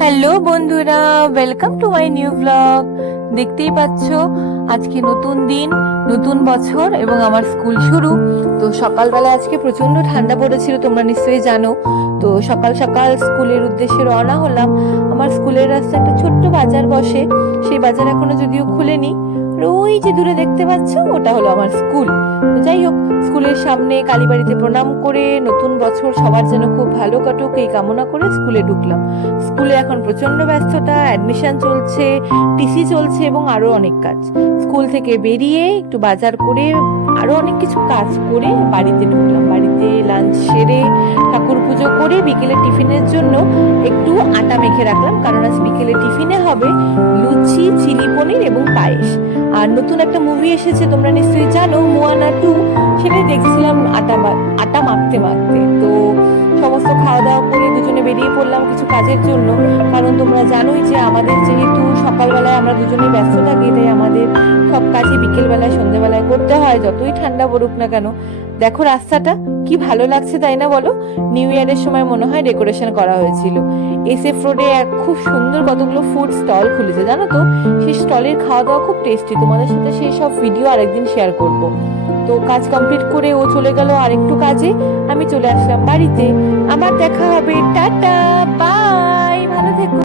Hello বন্ধুরা, welcome to my new blog. দেখতেই পাচ্ছ আজকে নতুন দিন, নতুন বছর এবং আমার স্কুল শুরু। তো সকালবেলা আজকে প্রচন্ড ঠান্ডা পড়েছিল, তোমরা নিশ্চয়ই জানো। তো সকাল সকাল স্কুলের উদ্দেশ্যে রওনা হলাম। আমার স্কুলের রাস্তায় একটা ছোট্ট বাজার বসে, সেই বাজার এখনো যদিও খুলেনি। আর ওই যে দূরে দেখতে পাচ্ছ, ওটা হলো আমার স্কুল। তো যাই হোক, স্কুলের সামনে কালীবাড়িতে প্রণাম করে নতুন বছর সবার যেন খুব ভালো কাটুক এই কামনা করে স্কুলে ঢুকলাম। স্কুলে এখন প্রচন্ড ব্যস্ততা, অ্যাডমিশন চলছে, টিসি চলছে এবং আরো অনেক কাজ। স্কুল থেকে বেরিয়ে একটু বাজার করে আরো অনেক কিছু কাজ করে বাড়িতে ঢুকলাম। বাড়িতে লাঞ্চ সেরে ঠাকুর পুজো করে বিকেলে টিফিনের জন্য একটু আটা মেখে রাখলাম, কারণ আজ বিকেলে টিফিনে হবে লুচি, চিলি পনির এবং পায়েস। আর নতুন একটা মুভি এসেছে, তোমরা নিশ্চয়ই জানো, মোয়ানা 2। সেটাই দেখছিলাম আটা মাখতে মাখতে। তো সমস্ত খাওয়া দাওয়া করে দুজনে বেরিয়ে পড়লাম কিছু কাজের জন্য। কারণ তোমরা জানোই যে আমাদের যেহেতু সকালবেলায় আমরা দুজনেই ব্যস্ত থাকি, তাই আমাদের সব কাজই বিকেলবেলায় সন্ধ্যেবেলায় করতে হয়, যতই ঠান্ডা পড়ুক না কেন। দেখো রাস্তাটা কি ভালো লাগছে, তাই না বলো? নিউ ইয়ারের সময় মনে হয় ডেকোরেশন করা হয়েছিল। এসএফ রোডে খুব সুন্দর কতগুলো ফুড স্টল খুলেছে, জানো তো? সেই স্টলের খাওয়া দাওয়া খুব টেস্টি। তোমাদের সাথে সেই সব ভিডিও আরেকদিন শেয়ার করব। তো কাজ কমপ্লিট করে ও চলে গেল আরেকটু কাজে, আমি চলে আসলাম বাড়িতে। আবার দেখা হবে, টাটা, বাই, ভালো থেকো।